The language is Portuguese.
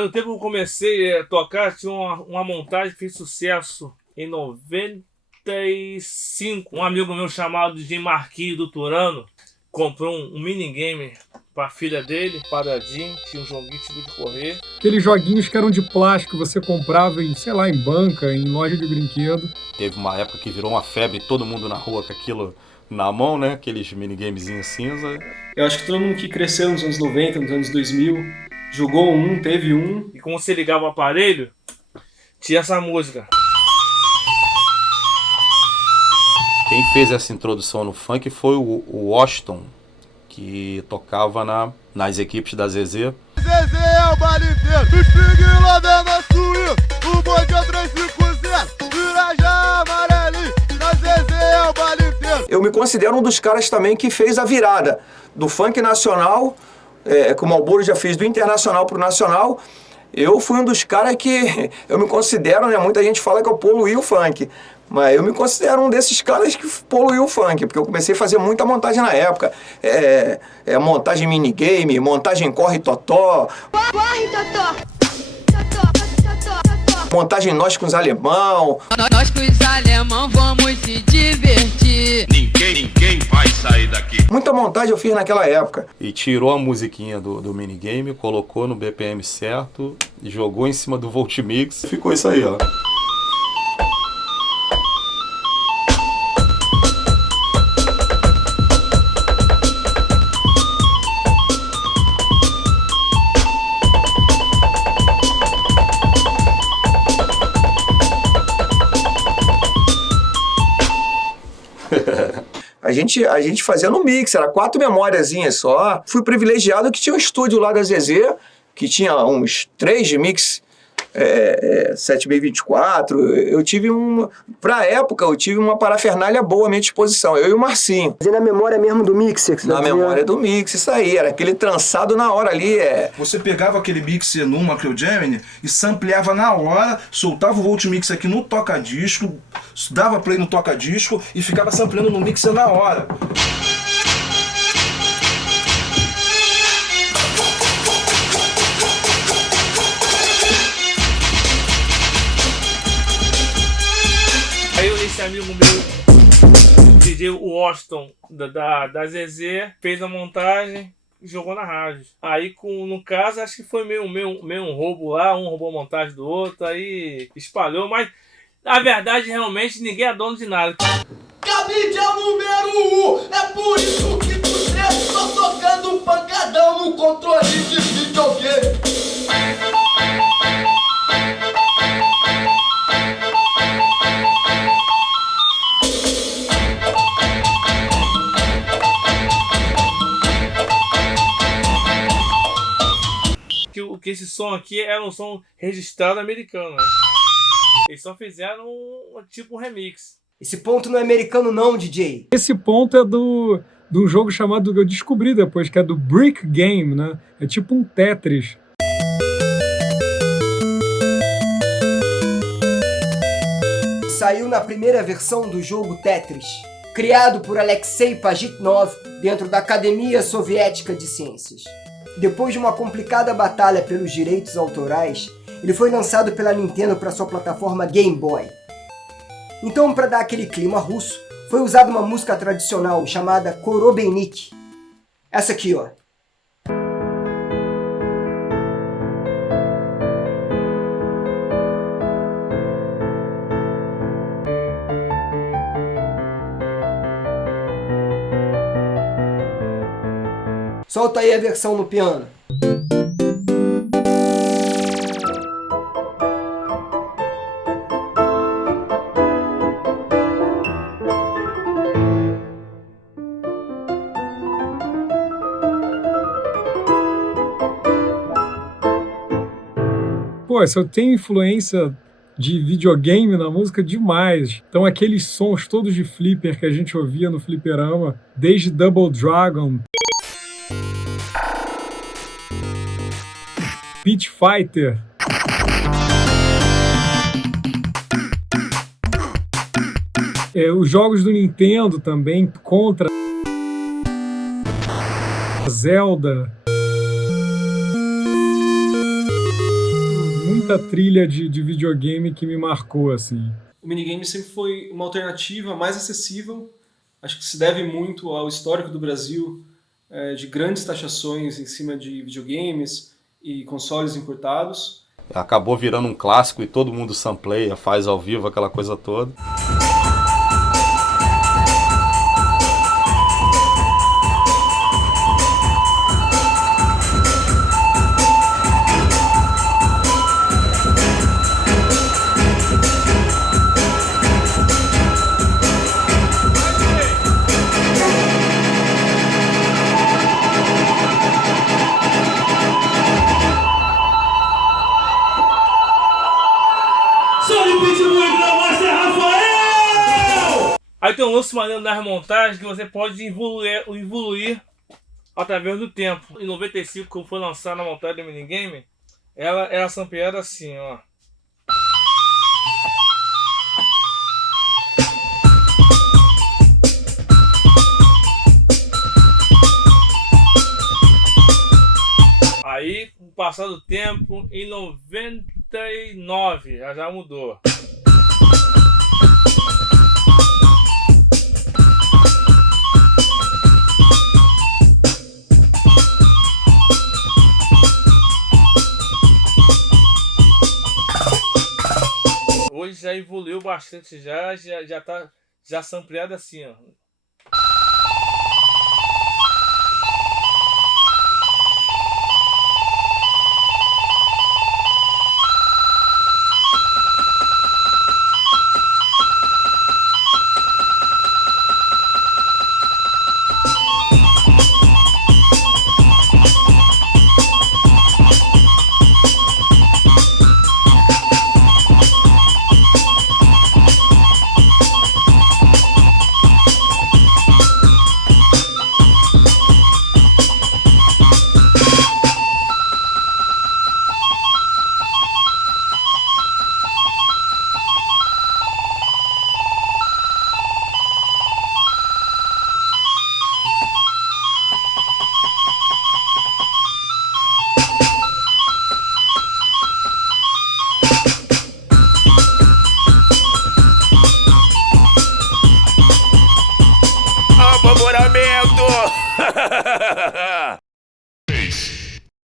Mas no tempo que eu comecei a tocar, tinha uma montagem que fez sucesso em 95. Um amigo meu chamado DJ Marquinhos do Turano comprou um minigame para a filha dele, paradinho, tinha um joguinho tipo de correr. Aqueles joguinhos que eram de plástico, você comprava em, sei lá, em banca, em loja de brinquedo. Teve uma época que virou uma febre, todo mundo na rua com aquilo na mão, né? Aqueles minigamezinhos cinza. Eu acho que todo mundo que cresceu nos anos 90, nos anos 2000, jogou um, teve um. E quando você ligava o aparelho, tinha essa música. Quem fez essa introdução no funk foi o Washington, que tocava nas equipes da Zezé. Zezé é o baile inteiro, os pinguinhos lá dentro da suíça, o bonde é 350, Irajá, amarelinho, na Zezé é o baile inteiro. Eu me considero um dos caras também que fez a virada do funk nacional, como o Malboro já fez do internacional pro nacional. Eu fui um dos caras que, eu me considero, né, muita gente fala que eu poluí o funk, mas eu me considero um desses caras que poluiu o funk, porque eu comecei a fazer muita montagem na época. Montagem minigame, montagem corre-totó. Corre, Totó! Montagem nós com os alemão. Nós com os alemão vamos se divertir. Ninguém vai sair daqui. Muita montagem eu fiz naquela época. E tirou a musiquinha do minigame, colocou no BPM certo, jogou em cima do Voltmix. Ficou isso aí, ó. A gente fazia no mix, era 4 memóriazinhas só. Fui privilegiado que tinha um estúdio lá da Zezé, que tinha uns 3 de mix 7B24. Eu tive pra época, eu tive uma parafernália boa à minha disposição, eu e o Marcinho. E na memória mesmo do mixer? Que você na memória do mix, isso aí, era aquele trançado na hora ali. Você pegava aquele mixer no Macro Gemini e sampleava na hora, soltava o Voltmix aqui no toca-disco, dava play no toca-disco e ficava sampleando no mixer na hora. Aí esse amigo meu, DJ Washington, da Zezé, fez a montagem e jogou na rádio. Aí, no caso, acho que foi meio um roubo lá, um roubou a montagem do outro, aí espalhou, mas na verdade, realmente, ninguém é dono de nada. Cabide é o número 1, é por isso que tu cresce só tocando pancadão no controle de videogame. Que esse som aqui era um som registrado americano, né? Eles só fizeram tipo um remix. Esse ponto não é americano não, DJ. Esse ponto é do jogo chamado, eu descobri depois, que é do Brick Game, né? É tipo um Tetris. Saiu na primeira versão do jogo Tetris, criado por Alexei Pajitnov dentro da Academia Soviética de Ciências. Depois de uma complicada batalha pelos direitos autorais, ele foi lançado pela Nintendo para sua plataforma Game Boy. Então, para dar aquele clima russo, foi usada uma música tradicional chamada Korobeinik. Essa aqui, ó. Solta aí a versão no piano. Pô, se eu tenho influência de videogame na música, demais. Então aqueles sons todos de flipper que a gente ouvia no fliperama, desde Double Dragon, Pit Fighter, os jogos do Nintendo também, Contra, Zelda. muita trilha de videogame que me marcou, assim. O minigame sempre foi uma alternativa mais acessível. Acho que se deve muito ao histórico do Brasil, de grandes taxações em cima de videogames e consoles importados. Acabou virando um clássico e todo mundo sampleia, faz ao vivo, aquela coisa toda. Aí tem um lance maneiro nas montagens que você pode evoluir através do tempo. Em 95, quando foi lançada a montagem do minigame, ela era sampleada assim, ó. Aí, com o passar do tempo, em 99, ela já mudou. Hoje já evoluiu bastante, já sampleado assim, ó.